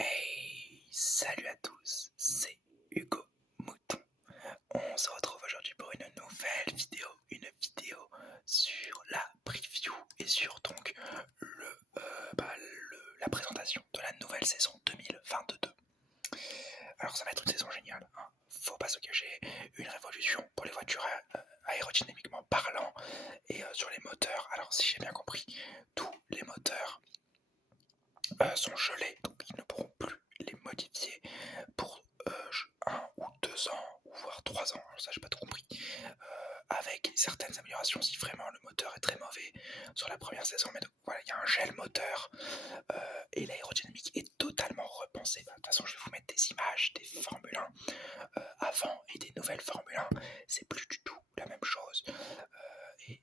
Hey, salut à tous, c'est Hugo Mouton. On se retrouve aujourd'hui pour une nouvelle vidéo sur la preview et sur donc la présentation de la nouvelle saison 2022. Alors ça va être une saison géniale, hein. Faut pas se cacher, une révolution pour les voitures aérodynamiquement parlant et sur les moteurs. Alors si j'ai bien compris, tous les moteurs sont gelés, donc ils ne pourront plus les modifier pour 1 ou 2 ans, ou voire 3 ans, alors ça j'ai pas tout compris, avec certaines améliorations si vraiment le moteur est très mauvais sur la première saison, mais donc voilà, il y a un gel moteur et l'aérodynamique est totalement repensée. De toute façon je vais vous mettre des images des Formule 1 avant et des nouvelles Formule 1, c'est plus du tout la même chose, et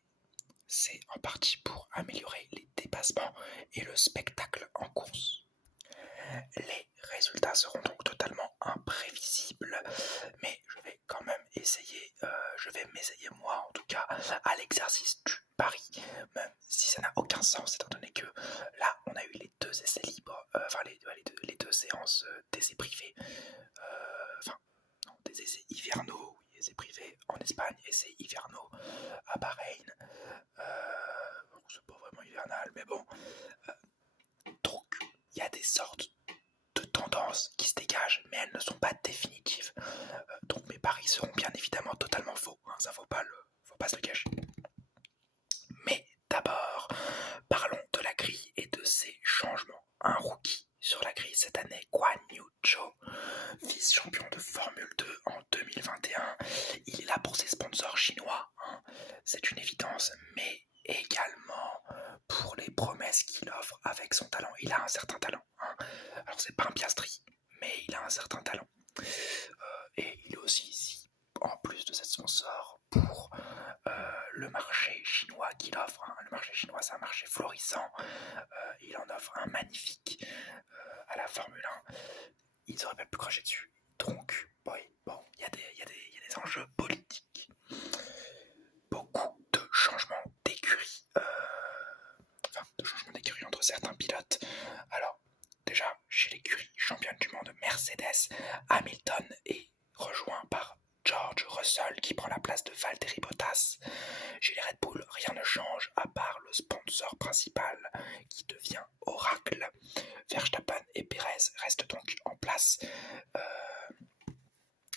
c'est en partie pour améliorer les dépassements et le spectacle en course. Les résultats seront donc totalement imprévisibles, mais je vais quand même essayer, je vais m'essayer moi en tout cas à l'exercice du pari, même si ça n'a aucun sens étant donné que là on a eu les 2 essais libres, les deux séances d'essais privés, des essais hivernaux, oui, essais privés en Espagne, essais hivernaux à Bahreïn, c'est pas vraiment hivernal, mais bon, donc il y a des sortes de tendances qui se dégagent, mais elles ne sont pas définitives. Donc mes paris seront bien évidemment totalement faux, hein, ça faut pas se le cacher. Mais d'abord, parlons de la grille et de ses changements. Un rookie sur la grille cette année, Guan Yu Zhou, vice-champion de Formule 2 en 2021. Il est là pour ses sponsors chinois, hein, c'est une évidence, mais également pour les promesses qu'il offre avec son talent. Il a un certain talent, hein. Alors c'est pas un Piastri, mais il a un certain talent. Et il est aussi ici, en plus de cette sponsor, pour le marché chinois qu'il offre, hein. Le marché chinois c'est un marché florissant, il en offre un magnifique à la Formule 1. Ils auraient pas pu cracher dessus. Donc, oui, bon, il y a des enjeux politiques. Beaucoup de changements d'écurie. Entre certains pilotes. Alors, déjà, chez l'écurie championne du monde Mercedes, Hamilton est rejoint par George Russell qui prend la place de Valtteri Bottas. Chez les Red Bull, rien ne change à part le sponsor principal qui devient Oracle. Verstappen et Perez restent donc en place.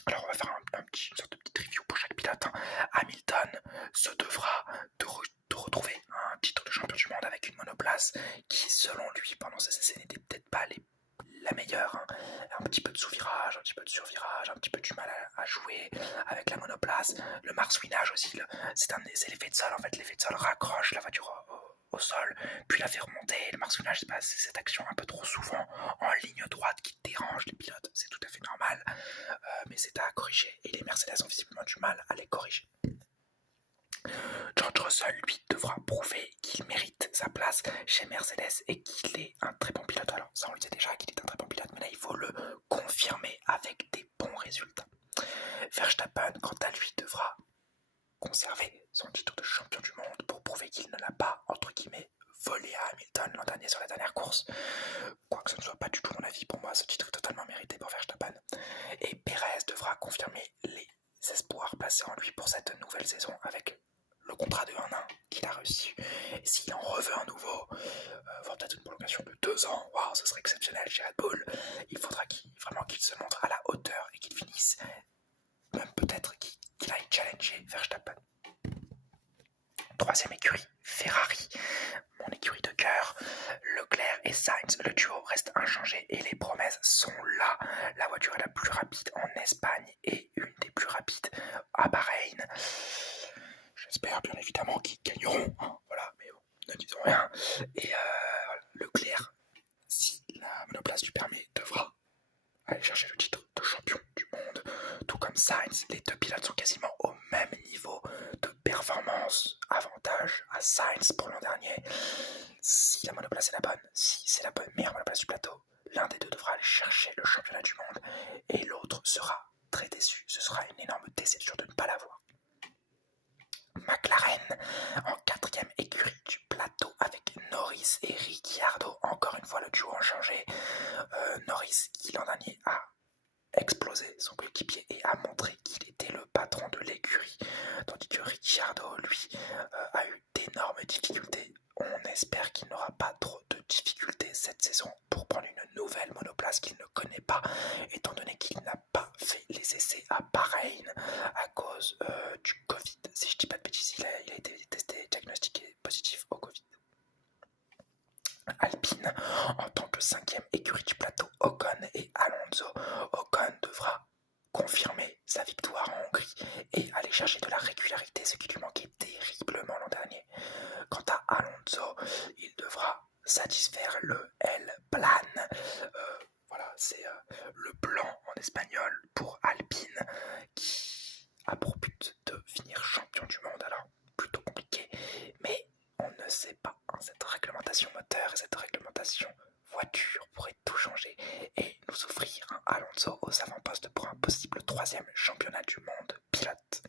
Alors on va faire une sorte de petite review pour chaque pilote, hein. Hamilton se devra de retrouver un titre de champion du monde avec une monoplace qui, selon lui, pendant ses essais n'était peut-être pas la meilleure, hein. Un petit peu de sous-virage, un petit peu de survirage, un petit peu du mal à jouer avec la monoplace. Le marsouinage aussi, c'est l'effet de sol. En fait, l'effet de sol raccroche la voiture au sol, puis la fait remonter. Le marsouinage, c'est cette action un peu trop souvent en ligne droite qui dérange les pilotes. C'est tout à fait normal, mais c'est à corriger. Et les Mercedes ont visiblement du mal à les corriger. George Russell, lui, devra prouver qu'il mérite sa place chez Mercedes et qu'il est un très bon pilote. Alors ça on le sait déjà qu'il est un très bon pilote, mais là il faut le confirmer avec des bons résultats. Verstappen, quant à lui, devra conserver son titre de champion du monde pour prouver qu'il ne l'a pas, entre guillemets, volé à Hamilton l'an dernier sur la dernière course. Quoique ce ne soit pas du tout mon avis, pour moi ce titre est totalement mérité pour Verstappen. Et Perez devra confirmer les espoirs placés en lui pour cette nouvelle saison avec le contrat de 1 an qu'il a reçu. Et s'il en reveut un nouveau, voire peut-être une prolongation de 2 ans, waouh, ce serait exceptionnel chez Red Bull. Il faudra vraiment qu'il se montre à la hauteur et qu'il finisse, même peut-être qu'il aille challenger Verstappen. Troisième écurie, Ferrari, mon écurie de cœur. Leclerc et Sainz, le duo reste inchangé et les promesses sont là. La voiture est la plus rapide en Espagne et une des plus rapides à Bahreïn. J'espère bien évidemment qu'ils gagneront, hein, voilà, mais bon, ne disons rien. Et Leclerc, si la monoplace lui permet, devra aller chercher le titre de champion du monde, tout comme Sainz. Les deux pilotes sont quasiment au même niveau de performance, avantage à Sainz pour l'an dernier. Si la monoplace est la bonne, si c'est la meilleure monoplace du plateau, l'un des deux devra aller chercher le championnat du monde et l'autre sera très déçu. Ce sera une énorme déception de ne pas l'avoir. McLaren en 4e écurie du plateau avec Norris et Ricciardo, encore une fois le duo inchangé. Norris, qui l'an dernier a explosé son coéquipier et a montré qu'il était le patron de l'écurie, tandis que Ricciardo, lui, a eu d'énormes difficultés. On espère qu'il n'aura pas trop de difficultés cette saison pour prendre une nouvelle monoplace qu'il ne connaît pas, étant donné qu'il n'a pas fait les essais à Bahreïn à cause du Covid. Si je dis pas de bêtises, il a été testé, diagnostiqué positif au Covid. Alpine, en tant que 5e écurie du plateau, Ocon et Alonso. Ocon devra confirmer sa victoire en Hongrie et aller chercher de la régularité, ce qui lui manquait terriblement l'an dernier. Quant à Alonso, il devra satisfaire le El Plan. Voilà, c'est le plan en espagnol pour Alpine, qui a pour but de finir champion du monde. Alors, plutôt compliqué, mais on ne sait pas. Cette réglementation moteur et cette réglementation voiture pourrait tout changer et nous offrir un Alonso aux avant-postes pour un possible 3e championnat du monde pilote.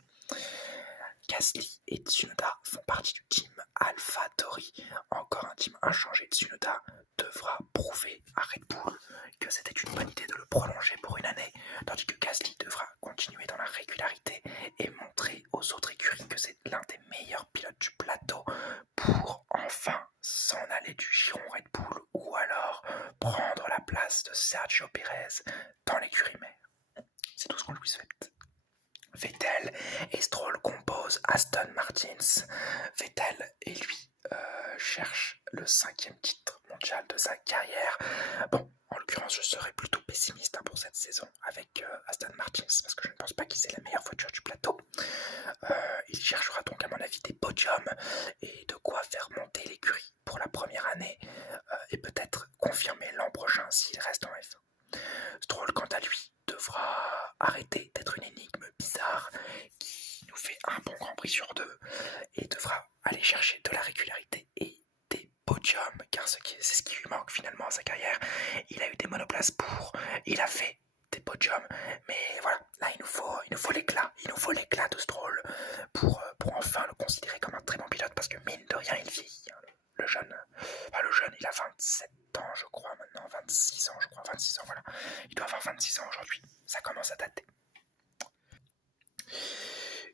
Gasly et Tsunoda font partie du team AlphaTauri. Encore un team inchangé. Tsunoda devra prouver à Red Bull que c'était une bonne idée de le prolonger pour une année, tandis que Gasly devra continuer dans la régularité et montrer aux autres écuries que c'est l'un des meilleurs pilotes du plateau pour enfin s'en aller du giron Red Bull ou alors prendre la place de Sergio Pérez dans l'écurie mère. C'est tout ce qu'on lui souhaite. Vettel et Stroll composent Aston Martins. Vettel et lui cherchent le 5e titre mondial de sa carrière. Bon, en l'occurrence, je serais plutôt pessimiste pour cette saison avec Aston Martins parce que je ne pense pas qu'ils aient la meilleure voiture du plateau. Il cherchera donc à mon avis des podiums et de quoi faire monter l'écurie pour la première année et peut-être confirmer l'an prochain s'il reste en F1. Stroll, quant à lui, devra arrêter d'être une énigme bizarre qui nous fait un bon Grand Prix sur 2 et devra aller chercher de la régularité et des podiums, car c'est ce qui lui manque finalement à sa carrière. Il a eu des monoplaces il a fait des podiums, mais voilà, là il nous faut l'éclat de Stroll pour enfin le considérer comme un très bon pilote, parce que mine de rien il vieillit, hein, le jeune, il a 27 ans je crois maintenant, 26 ans, voilà, il doit avoir 26 ans aujourd'hui, ça commence à dater.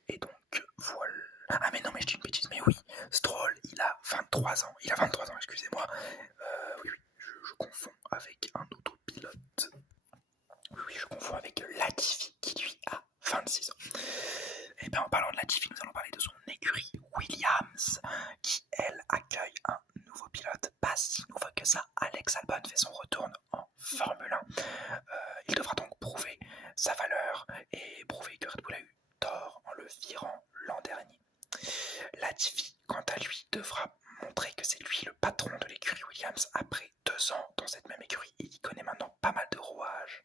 Et donc voilà, ah mais non mais je dis une bêtise, mais oui, Stroll il a 23 ans, excusez-moi, oui, je confonds avec un autre pilote, oui, je confonds avec Latifi qui lui a 26 ans. Et bien en parlant de Latifi, nous allons parler de son écurie Williams, qui elle accueille un nouveau pilote, pas si nouveau que ça. Alex Albon fait son retour en Formule 1. Il devra donc prouver sa valeur et prouver que Red Bull a eu tort en le virant l'an dernier. Latifi, quant à lui, devra montrer que c'est lui le patron de l'écurie Williams après 2 ans dans cette même écurie. Il connaît maintenant pas mal de rouages.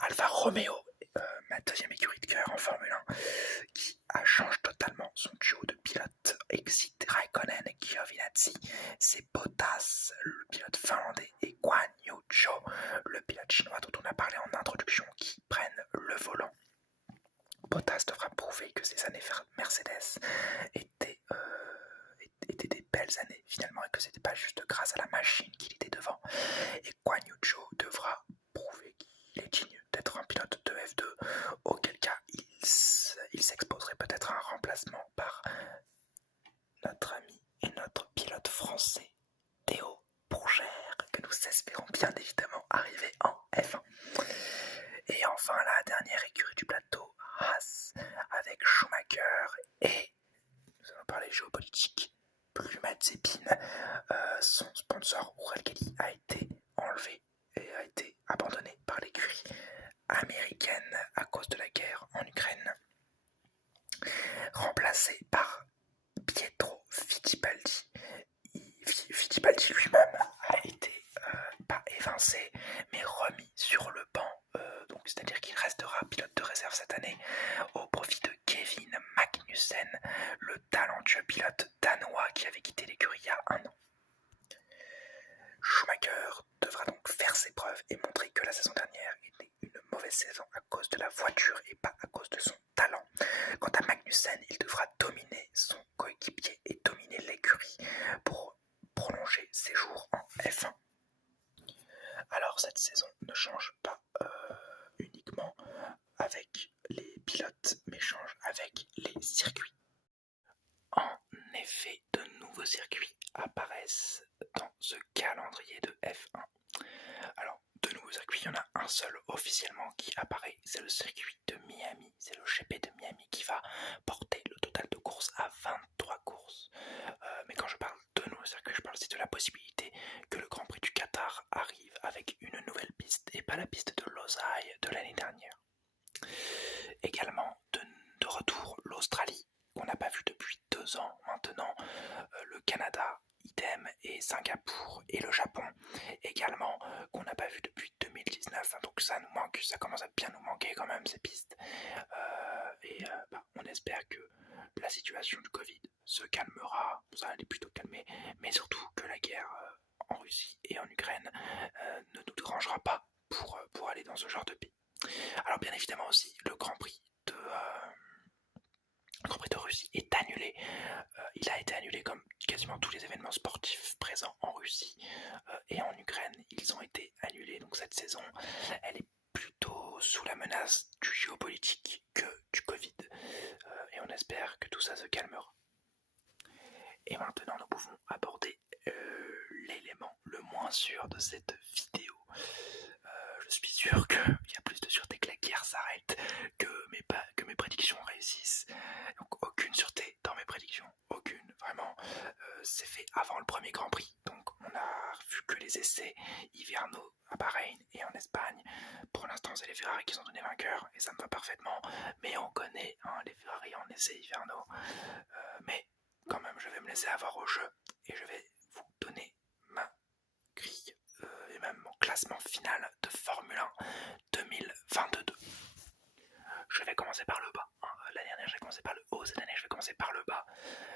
Alfa Romeo, ma 2e écurie de cœur en Formule 1, qui change totalement son duo de pilotes. Exit Raikkonen et Giovinazzi, c'est Bottas, le pilote finlandais, et Guan Yu Zhou, le pilote chinois dont on a parlé en introduction, qui prennent le volant. Bottas devra prouver que ses années Mercedes étaient des belles années finalement, et que c'était pas juste grâce à la machine qu'il était devant. Et Guan Yu Zhou devra prouver qu'il est digne d'être un pilote de F2, auquel cas il s'exposerait peut-être à un remplacement par notre ami et notre pilote français Théo Pourchère, que nous espérons bien évidemment arriver en F1. Et enfin la dernière écurie du plateau, Haas, avec Schumacher et, nous allons parler géopolitique, plus Mazepin. Son sponsor Uralkali a été enlevé et a été abandonné par l'écurie américaine à cause de la guerre en Ukraine, remplacé par Pietro Fittipaldi. Fittipaldi lui-même a été pas évincé mais remis sur le banc, donc c'est-à-dire qu'il restera pilote de réserve cette année au profit de Kevin Magnussen, le talentueux pilote danois qui avait quitté l'écurie il y a 1 an. Schumacher devra donc faire ses preuves et montrer que la saison dernière était une mauvaise saison à cause de la voiture et pas à cause de son talent. Quant à Magnussen, il devra dominer son coéquipier et dominer l'écurie pour prolonger ses jours en F1. Alors pour cette saison ne change pas uniquement avec les pilotes, mais change avec les circuits. En effet, de nouveaux circuits apparaissent dans ce calendrier de F1. Alors, de nouveaux circuits, il y en a un seul officiellement qui apparaît, c'est le circuit de Miami, c'est le GP de Miami qui va porter le total de courses à 23 courses. Mais quand je parle de nouveaux circuits, je parle aussi de la possibilité que le Grand Prix du Qatar arrive avec une nouvelle piste et pas la piste de Losail de l'année dernière. Également de retour l'Australie, qu'on n'a pas vu depuis 2 ans maintenant, le Canada, idem, et Singapour et le Japon également, qu'on n'a pas vu depuis 2019, donc ça nous manque, ça commence à bien nous manquer quand même ces pistes, on espère que la situation du Covid se calmera, ça allait plutôt calmer, mais surtout que la guerre en Russie et en Ukraine ne nous dérangera pas pour aller dans ce genre de pays. Alors bien évidemment aussi, le Grand Prix de Russie est annulé. Il a été annulé comme quasiment tous les événements sportifs présents en Russie et en Ukraine. Ils ont été annulés. Donc cette saison, elle est plutôt sous la menace du géopolitique que du Covid. Et on espère que tout ça se calmera. Et maintenant, nous pouvons aborder l'élément le moins sûr de cette vidéo. Je suis sûr qu'il y a plus de sûreté que la guerre s'arrête, que mes prédictions réussissent. Donc aucune sûreté dans mes prédictions, aucune, vraiment. C'est fait avant le premier Grand Prix, donc on a vu que les essais hivernaux à Bahreïn et en Espagne. Pour l'instant, c'est les Ferrari qui sont donnés vainqueurs et ça me va parfaitement, mais on connaît les Ferrari en essais hivernaux. Mais quand même, je vais me laisser avoir au jeu et je vais vous donner ma grille et même mon classement final de Formule 1 2022. Je vais commencer par le bas. L'année dernière, j'ai commencé par le haut. Cette année, je vais commencer par le bas.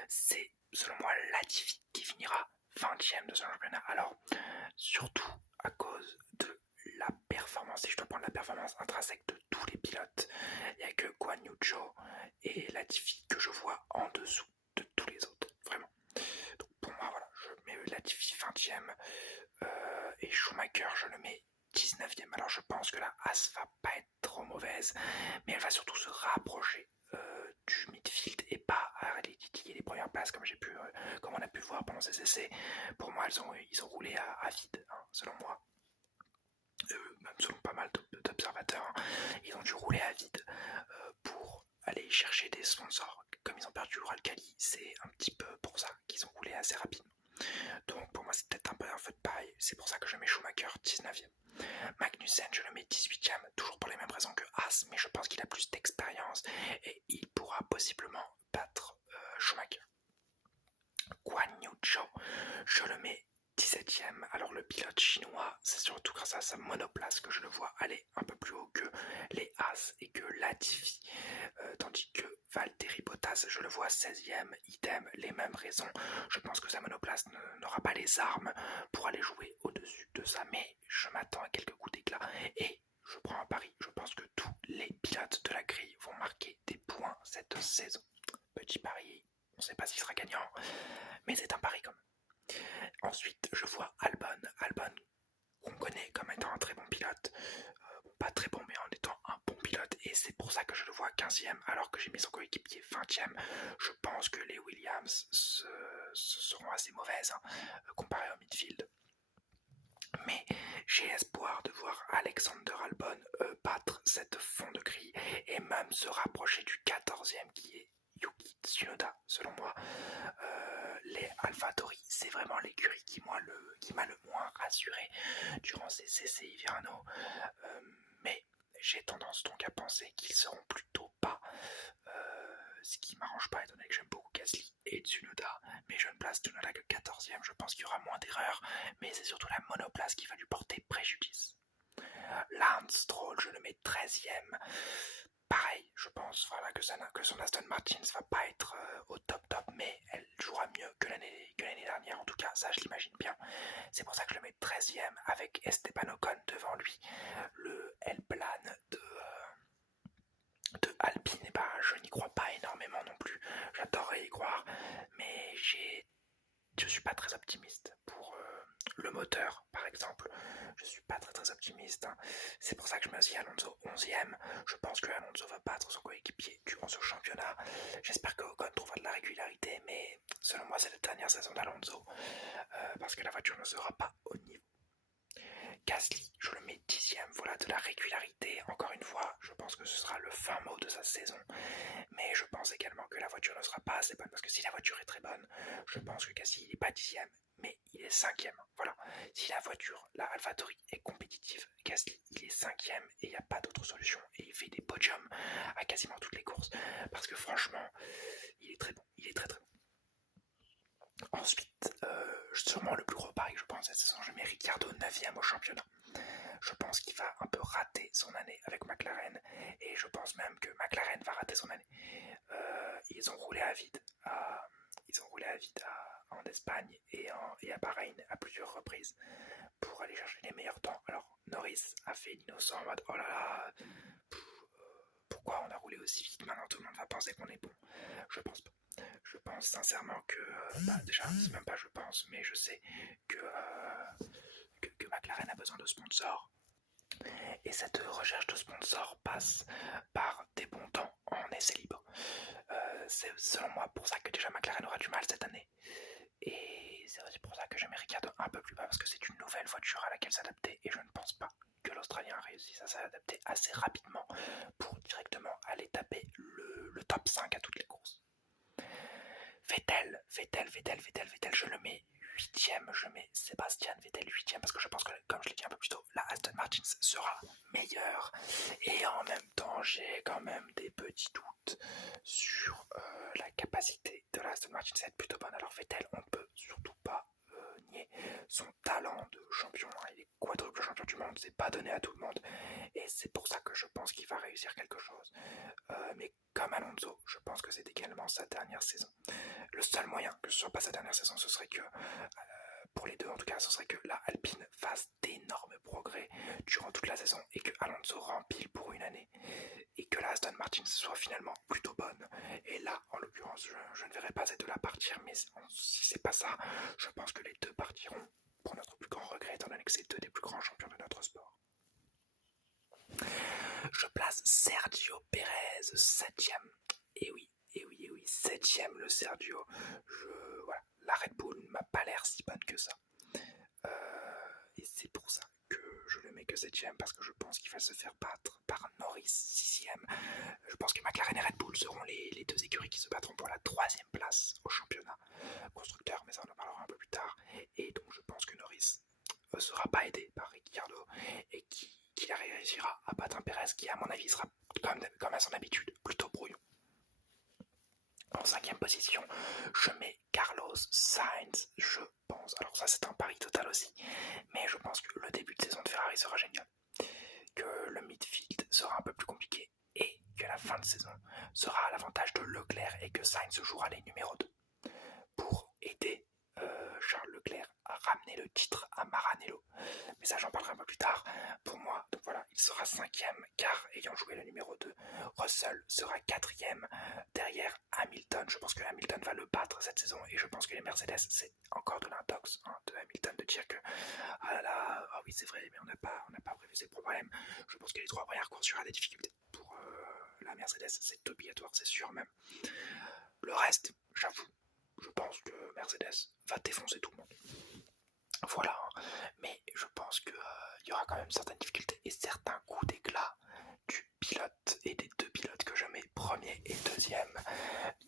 C'est, selon moi, Latifi qui finira 20e de ce championnat. Alors, surtout à cause de la performance, si je dois prendre la performance intrinsèque de tous les pilotes, il n'y a que Guan Yu Zhou et Latifi que je vois en dessous de tous les autres, vraiment. Donc pour moi, voilà, je mets Latifi 20e et Schumacher, je le mets 19e. Alors je pense que la Haas va pas être trop mauvaise, mais elle va surtout se rapprocher du midfield et pas aller titiller les premières places comme on a pu voir pendant ces essais. Pour moi, ils ont roulé à vide, selon moi. Même selon pas mal d'observateurs, ils ont dû rouler à vide pour aller chercher des sponsors. Comme ils ont perdu l'Uralkali, c'est un petit peu pour ça qu'ils ont roulé assez rapidement. Donc pour moi c'est peut-être un peu un feu de paille, c'est pour ça que je mets Schumacher 19e. Magnussen je le mets 18e, toujours pour les mêmes raisons que Haas, mais je pense qu'il a plus d'expérience et il pourra possiblement battre Schumacher. Guan Yu Zhou, je le mets 17e. Alors le pilote chinois, c'est surtout grâce à sa monoplace que je le vois aller un peu plus haut que les Haas et que Latifi, tandis que Valtteri Bottas, je le vois 16e, idem, les mêmes raisons. Je pense que sa monoplace n'aura pas les armes pour aller jouer au-dessus de ça, mais je m'attends à quelques coups d'éclat et je prends un pari. Je pense que tous les pilotes de la grille vont marquer des points cette saison. Petit pari, on ne sait pas s'il sera gagnant, mais c'est un pari quand même. Ensuite, je vois Albon, qu'on connaît comme étant un très bon pilote, pas très bon mais en étant un bon pilote, et c'est pour ça que je le vois 15e alors que j'ai mis son coéquipier 20e. Je pense que les Williams seront assez mauvaises comparé au midfield, mais j'ai espoir de voir Alexander Albon battre cette fond de grille et même se rapprocher du 14e qui est Yuki Tsunoda. Selon moi, les AlphaTauri, c'est vraiment l'écurie qui m'a le moins rassuré durant ces essais hivernaux, mais j'ai tendance donc à penser qu'ils seront plutôt bas, ce qui m'arrange pas étant donné que j'aime beaucoup Gasly et Tsunoda, mais je ne place Tsunoda que 14e. Je pense qu'il y aura moins d'erreurs, mais c'est surtout la monoplace qui va lui porter préjudice. Lance Stroll, je le mets 13e. Pareil, je pense que son Aston Martin ne va pas être au top, mais elle jouera mieux que l'année dernière. En tout cas, ça je l'imagine bien. C'est pour ça que je le mets 13e avec Esteban Ocon devant lui. Le L-Plan de Alpine, je n'y crois pas énormément non plus. J'adorerais y croire, mais je suis pas très optimiste pour le moteur, par exemple, je suis pas très optimiste. Hein. C'est pour ça que je mets aussi Alonso 11e. Je pense que Alonso va battre son coéquipier durant ce championnat. J'espère que Ocon trouvera de la régularité, mais selon moi, c'est la dernière saison d'Alonso parce que la voiture ne sera pas au niveau. Gasly, je le mets 10e, voilà de la régularité. Encore une fois, je pense que ce sera le fin mot de sa saison. Mais je pense également que la voiture ne sera pas assez bonne parce que si la voiture est très bonne, je pense que Gasly n'est pas 10e, mais il est 5e. Voilà. Si la voiture, la AlphaTauri, est compétitive, Gasly il est 5e et il n'y a pas d'autre solution. Et il fait des podiums à quasiment toutes les courses parce que franchement, il est très bon. Il est très bon. Ensuite, sûrement le plus gros pari, je pense, cette saison, je mets Ricciardo 9e au championnat. Je pense qu'il va un peu rater son année avec McLaren et je pense même que McLaren va rater son année. Ils ont roulé à vide, en Espagne et à Bahreïn à plusieurs reprises pour aller chercher les meilleurs temps. Alors Norris a fait l'innocent en mode oh là là, pourquoi on a roulé aussi vite, maintenant tout le monde va penser qu'on est bon. Je pense pas. Je pense sincèrement que, déjà, c'est même pas je pense, mais je sais que McLaren a besoin de sponsors. Et cette recherche de sponsors passe par des bons temps en essai libre. C'est selon moi pour ça que déjà McLaren aura du mal cette année. Et c'est aussi pour ça que je mets Ricciardo un peu plus bas parce que c'est une nouvelle voiture à laquelle s'adapter et je ne pense pas que l'Australien réussisse à s'adapter assez rapidement pour directement aller taper le top 5 à toutes les courses. Vettel, je le mets 8ème, je mets Sébastien Vettel 8ème parce que je pense que, comme je l'ai dit un peu plus tôt, la Aston Martin sera meilleure. Et en même temps, j'ai quand même des petits doutes sur la capacité de la Aston Martin à être plutôt bonne. Alors Vettel, on ne peut surtout pas nier son talent de champion. Il est quadruple champion du monde, c'est pas donné à tout le monde. Et c'est pour ça que je pense qu'il va réussir quelque chose. Mais comme Alonso, je pense que c'est également sa dernière saison. Le seul moyen que ce soit pas sa dernière saison, ce serait que, pour les deux en tout cas, ce serait que la Alpine fasse d'énormes progrès durant toute la saison et que Alonso rempile pour une année et que la Aston Martin soit finalement plutôt bonne. Et là, en l'occurrence, je ne verrai pas ces deux-là partir, mais si c'est pas ça, je pense que les deux partiront pour notre plus grand regret, étant donné que c'est deux des plus grands champions de notre sport. Je place Sergio Pérez 7ème. Et oui, 7ème le Sergio. Voilà, la Red Bull m'a pas l'air si bonne que ça. Et c'est pour ça que je le mets que 7ème parce que je pense qu'il va se faire battre par Norris 6ème. Je pense que McLaren et Red Bull seront les deux écuries qui se battront pour la 3ème place au championnat constructeur, mais ça on en parlera un peu plus tard. Et donc je pense que Norris ne sera pas aidé par Ricciardo et qu'il réussira à battre un Pérez qui à mon avis sera comme à son habitude plutôt brouillon. En 5ème position, je mets Carlos Sainz, je pense. Alors ça c'est un pari total aussi, mais je pense que le début de saison de Ferrari sera génial, que le midfield sera un peu plus compliqué et que la fin de saison sera à l'avantage de Leclerc et que Sainz jouera les numéros 2 pour aider Charles Leclerc à ramener le titre à Maranello. Mais ça j'en parlerai un peu plus tard. Pour moi, donc voilà, il sera 5ème car ayant joué le numéro 2, Russell sera 4ème derrière Hamilton. Je pense que Hamilton va le battre cette saison et je pense que les Mercedes, c'est encore de l'intox de Hamilton de dire que ah là là, ah oui c'est vrai, mais on n'a pas prévu ces problèmes. Je pense que les 3 premières courses, il y aura des difficultés pour la Mercedes, c'est obligatoire, c'est sûr même. Le reste, j'avoue, je pense que Mercedes va défoncer tout le monde. Voilà, mais je pense qu'il y aura quand même certaines difficultés et certains coups d'éclat du pilote et des deux pilotes que je mets premier et deuxième,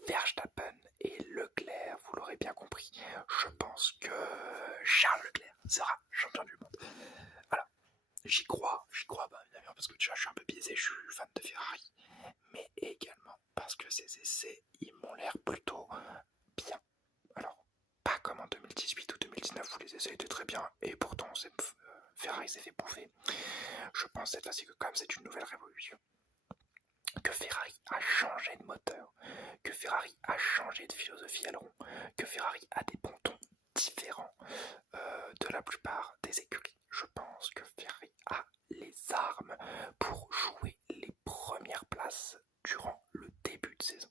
Verstappen et Leclerc, vous l'aurez bien compris. Je pense que Charles Leclerc sera champion du monde. Voilà, j'y crois évidemment parce que déjà je suis un peu biaisé, je suis fan de Ferrari, mais également parce que ces essais, ils m'ont l'air plutôt bien. Alors, pas comme en 2018 ou 2019 où les essais étaient très bien et pourtant Ferrari s'est fait bouffer. Je pense cette fois-ci que comme c'est une nouvelle révolution, que Ferrari a changé de moteur, que Ferrari a changé de philosophie aileron, que Ferrari a des pontons différents de la plupart des écuries. Je pense que Ferrari a les armes pour jouer les premières places durant le début de saison.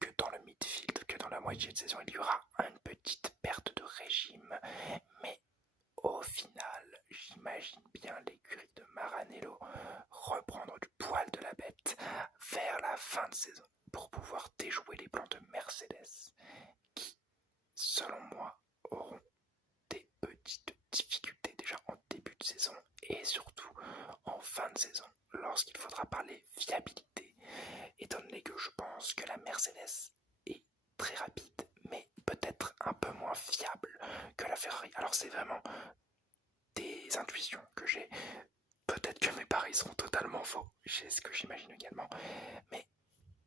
Que dans le midfield, que dans la moitié de saison, il y aura une petite perte de régime, mais fin de saison pour pouvoir déjouer les plans de Mercedes qui, selon moi, auront des petites difficultés déjà en début de saison et surtout en fin de saison lorsqu'il faudra parler fiabilité, étant donné que je pense que la Mercedes est très rapide mais peut-être un peu moins fiable que la Ferrari. Alors c'est vraiment des intuitions que j'ai, peut-être que mes paris seront totalement faux, c'est ce que j'imagine également, mais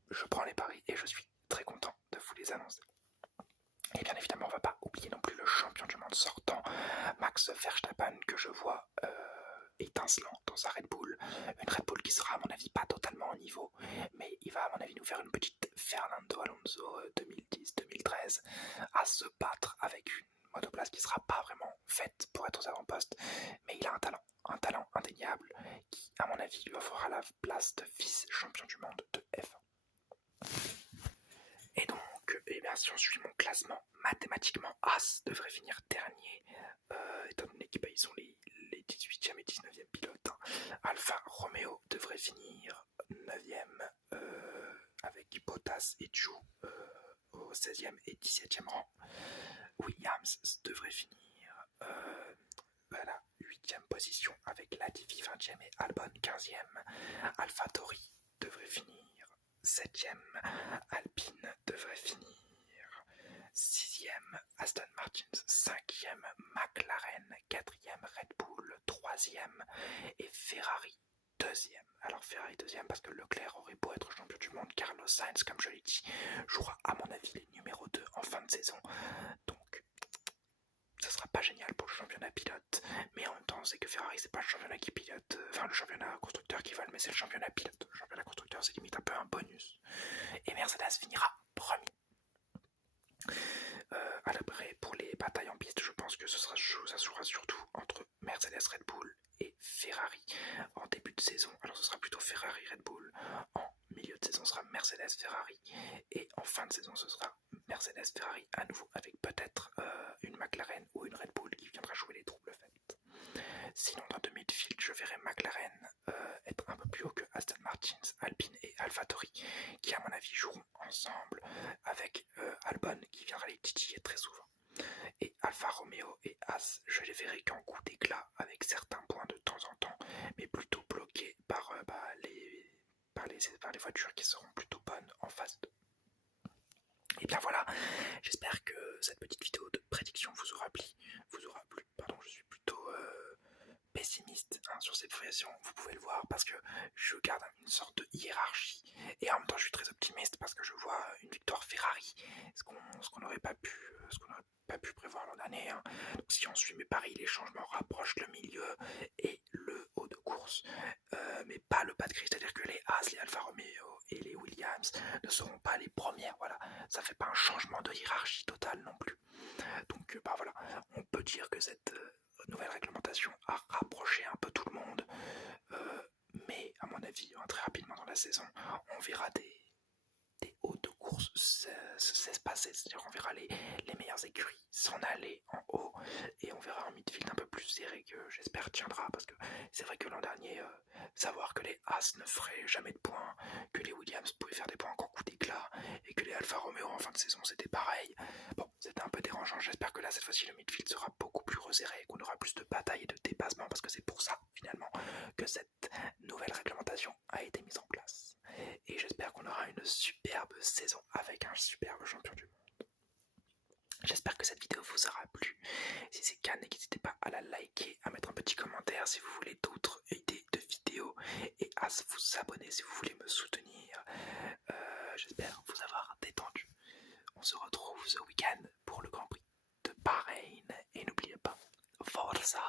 je prends les paris et je suis très content de vous les annoncer. Et bien évidemment, on ne va pas oublier non plus le champion du monde sortant, Max Verstappen, que je vois étincelant dans sa Red Bull. Une Red Bull qui sera à mon avis pas totalement au niveau, mais il va à mon avis nous faire une petite Fernando Alonso 2010-2013 à se battre avec une monoplace qui sera pas vraiment faite pour être aux avant-postes, mais il a un talent indéniable qui à mon avis lui offrira la place de vice-champion du monde de F1. Et donc, eh bien, si on suit mon classement, mathématiquement, As devrait finir dernier, étant donné qu'ils sont les 18e et 19e pilotes. Alfa Romeo devrait finir 9e avec Bottas et Zhou au 16e et 17e rang. Williams devrait finir à la 8e position avec Latifi 20e et Albon 15e. AlphaTauri devrait finir 7e, Alpine devrait finir 6e, Aston Martin 5e, McLaren 4e, Red Bull 3e et Ferrari 2e. Alors Ferrari 2e parce que Leclerc aurait beau être champion du monde, Carlos Sainz, comme je l'ai dit, jouera à mon avis les numéro 2 en fin de saison. Donc ça sera pas génial pour le championnat pilote, mais en même temps c'est que Ferrari c'est pas le championnat qui pilote, enfin le championnat constructeur qui vole, mais c'est le championnat pilote. Le championnat constructeur c'est limite un peu un bonus. Et Mercedes finira premier. Après pour les batailles en piste, je pense que ça jouera surtout entre Mercedes, Red Bull et Ferrari en début de saison. Alors ce sera plutôt Ferrari, Red Bull. En milieu de saison ce sera Mercedes, Ferrari. Et en fin de saison ce sera Mercedes, Ferrari à nouveau avec peut-être une McLaren ou une Red Bull qui viendra jouer les troubles faites. Sinon dans le midfield je verrai McLaren être un peu plus haut que Aston Martin, Alpine et AlphaTauri qui à mon avis joueront ensemble avec Albon qui viendra les titiller très souvent. Et Alfa Romeo et As, je les verrai qu'en coup d'éclat avec certains points de temps en temps, mais plutôt bloqués par les voitures qui seront plutôt bonnes en phase 2. Et bien voilà, j'espère que cette petite vidéo de prédiction vous aura plu. Je suis plutôt pessimiste sur cette progression, vous pouvez le voir parce que je garde une sorte de hiérarchie et en même temps je suis très optimiste parce que je vois une victoire Ferrari, ce qu'on n'aurait pas pu prévoir l'an dernier. Donc si on suit mes paris, les changements rapprochent le milieu et le haut de course, mais pas le pas de crise, c'est-à-dire que les As, les Alfa Romeo et les Williams ne seront pas les premières, voilà, ça fait pas un changement de hiérarchie totale non plus. Donc voilà, on peut dire que cette nouvelle réglementation a rapproché un peu tout le monde, mais à mon avis très rapidement dans la saison on verra des hauts de course s'espacer, c'est-à-dire on verra les meilleures écuries s'en aller en haut et on verra un midfield un peu plus serré que j'espère tiendra, parce que c'est vrai que l'an dernier savoir que les As ne feraient jamais de points, que les Williams pouvaient faire des points en coup d'éclat et que les Alfa Romeo en fin de saison c'était pareil, bon c'était un peu dérangeant. J'espère que là cette fois-ci le midfield sera beaucoup plus resserré, qu'on aura plus de batailles et de dépassements, parce que c'est pour ça finalement que cette nouvelle réglementation a été mise en place. Et j'espère qu'on aura une superbe saison avec un superbe champion du monde. J'espère que cette vidéo vous aura plu. Si c'est le cas, n'hésitez pas à la liker, à mettre un petit commentaire si vous voulez d'autres idées de vidéos et à vous abonner si vous voulez me soutenir. J'espère vous avoir détendu. On se retrouve ce week-end pour le Grand Prix de Bahreïn et n'oubliez pas, Forza